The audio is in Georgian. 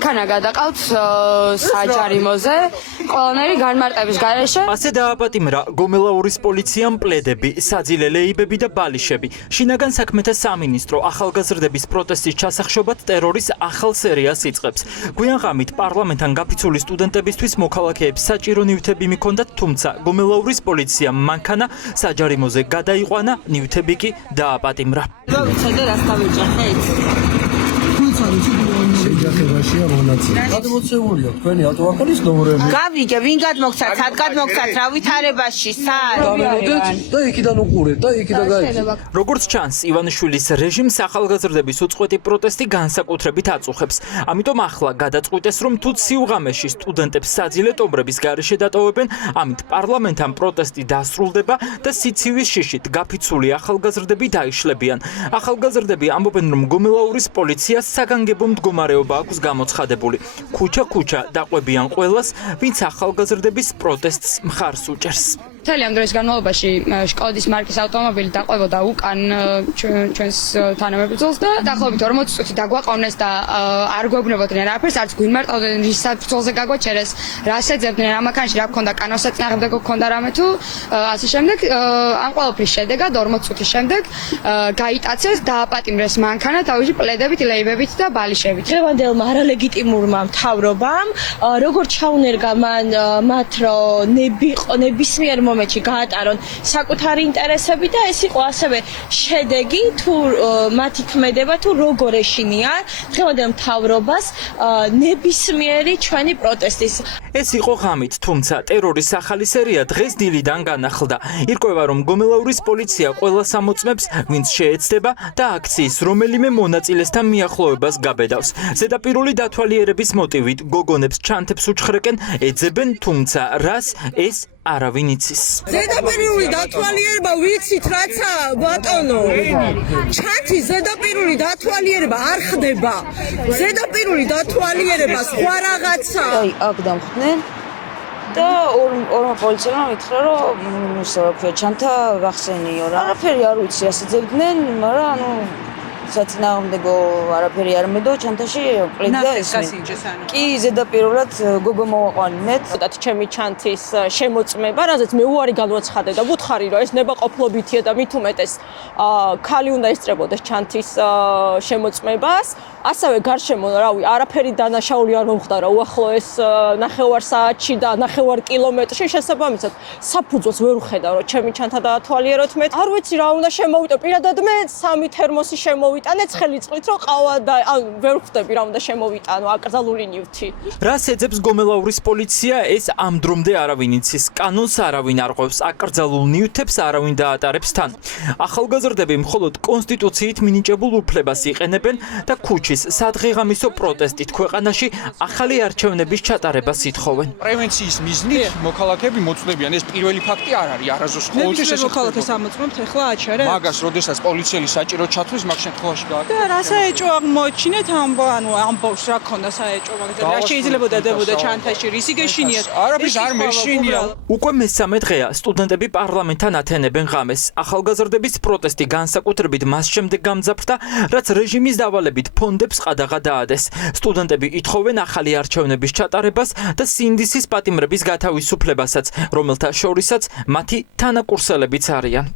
მანქანა გადაყავთ საჯარიმოზე ყველანაირი განმარტების გარეშე. ასე დააპატიმრა გომელაურის პოლიციამ პლედები, საძილე ლეიბები და ბალიშები. შინაგან საქმეთა სამინისტრო ახალგაზრდების პროტესტის ჩასახშობად ტერორის ახალ სერიას იწყებს. გვიან ღამით პარლამენტთან გაფიცული სტუდენტებისთვის მოქალაქეებს საჭირო ნივთები მიქონდათ, თუმცა გომელაურის პოლიციამ მანქანა საჯარიმოზე გადაიყვანა, ნივთები კი დააპატიმრა. შეჯახებაშია მონაწილე. გადმოცემულია თქვენი ავტომობილის ნომრები. გავიგე, ვინ გადმოგცათ, სად გადმოგცათ, რა ვითარებაში, სად? და იქიდან უყურეთ და იქიდან გაიქცეთ. როგორც ჩანს, ივანიშვილის რეჟიმს ახალგაზრდების უწყვეტი პროტესტი განსაკუთრებით აწუხებს. ამიტომ ახლა გადაწყვიტეს, რომ თუ სიუღამეში სტუდენტებს საძილე ტომბრების გარეშე დატოვებენ, ამით პარლამენტთან პროტესტი დასრულდება და სიცივის შიშით გაფიცული ახალგაზრდები დაიშლებიან. ახალგაზრდები ამბობენ, რომ გომელაურის პოლიციას საგანგებო მდგომარეობა აქვს გამოცხადებული. ქუჩა-ქუჩა დაყვებიან ყველას, ვინც ახალგაზრდების პროტესტს მხარს უჭერს. მთელი ამ დროის განმავლობაში შკოდის მარკის ავტომობილი დაყვებოდა უკან ჩვენს თანამებრძოლს და დაახლოებით 40 წუთი დაგვაყოვნეს და არ გვეუბნებოდნენ არაფერს, არც გვიმარტავდნენ რის საბრძოლზე გაგვაჩერეს, რა შეძებდნენ ამ მანქანაში, რა გქონდა კანონსაწინააღმდეგო გქონდა რამე თუ ასე შემდეგ. ამ ყველაფრის შედეგად 40 წუთის შემდეგ გაიტაცეს, დააპატიმრეს მანქანა თავისი პლედებით, ლეიბებით და ბალიშებით. დღევანდელმა არალეგიტიმურმა მთავრობამ როგორ ჩაუნერგა მათ რომ ნებისმიერ მომენტში გაატარონ საკუთარი ინტერესები და ეს იყო ასევე შედეგი თუ მათი ქმედება თუ როგორ ეშინიან დღევანდელ მთავრობას ნებისმიერი ჩვენი პროტესტის. ეს იყო ღამით, თუმცა ტერორის ახალი სერია დღეს დილიდან განახლდა. ირკვევა, რომ გომელაურის პოლიცია ყველას ამოწმებს, ვინც შეეცდება და აქციის რომელიმე მონაწილესთან მიახლოებას გაბედავს. ზედაპირული დათვალიერების მოტივით გოგონებს ჩანთებს უჩხრეკენ, ეძებენ, თუმცა რას ეს არავინ იცის. ზედაპირული დათვალიერება ვიცით რაცა ბატონო. ჩანთი ზედაპირული დათვალიერება არ ხდება. ზედაპირული დათვალიერება სხვა რაღაცა. აი, აქ დამხდნენ და ორმა პოლიციელმა მითხრა, რომ ისე ჩანთა გახსენიო რა. არაფერი არ ვიცი, ასე ძებდნენ, მაგრამ ანუ საწინააღმდეგო არაფერი არ მედო ჩანთაში პლედი და ისმენ. კი ზედაპირულად გოგო მოვაყვანინეთ. ჩემი ჩანთის შემოწმება, რაზეც მე უარი განვაცხადე და ვუთხარი, რომ ეს ნებაყოფლობითია და მით უმეტეს ქალი უნდა ესწრებოდეს ჩანთის შემოწმებას. ასევე გარშემო, რავი, არაფერი დანაშაული არ მომხდარა უახლოეს ნახევარ საათში და ნახევარ კილომეტრში შესაბამისად საფუძველს ვერ ვხედავ, რომ ჩემი ჩანთა დაათვალიეროთ მე. არ ვიცი რა უნდა შემოვიტო, პირადად მე 3 თერმოსი შემოვიტანე ცხელი წყლით, რომ ყავა და ვერ ვხვდები რა უნდა შემოვიტანო აკრძალული ნივთი. რას ეძებს გომელაურის პოლიცია, ეს ამ დრომდე არავინ იცის. კანონს არავინ არ ყვევს, აკრძალულ ნივთებს არავინ დაატარებს თან. ახალგაზრდები მხოლოდ კონსტიტუციით მინიჭებულ უფლებას იყენებენ და ქუჩის სადღეღამისო პროტესტით ქვეყანაში ახალი არჩევნების ჩატარებას ითხოვენ. პრევენციის მიზნით მოქალაქეები მოწვდებიან, ეს პირველი ფაქტი არ არის, არასდროს ყოველთვის ეს მოქალაქეს ამოწმებთ ახლა აჩერეთ. მაგას როდესაც პოლიციელი საჭირო ჩათვლის, მაგ შემთხვევაში და რა საეჭო აღმოჩინეთ ამბობს რა ქონდა საეჭო მაგაზე რა შეიძლება დებოდა ჩანთაში რისი გეშინიათ არაფერს არ მეშინია. უკვე მესამე დღეა სტუდენტები პარლამენტთან ათენებენ ღამეს. ახალგაზრდების პროტესტი განსაკუთრებით მას შემდეგ გამძაფრდა, რაც რეჟიმის დავალებით ფონდებს ყადაღა დაადეს. სტუდენტები ითხოვენ ახალი არჩევნების ჩატარებას და სინდისის პატიმრების გათავისუფლებასაც, რომელთა შორისაც მათი თანაკურსელებიც არიან.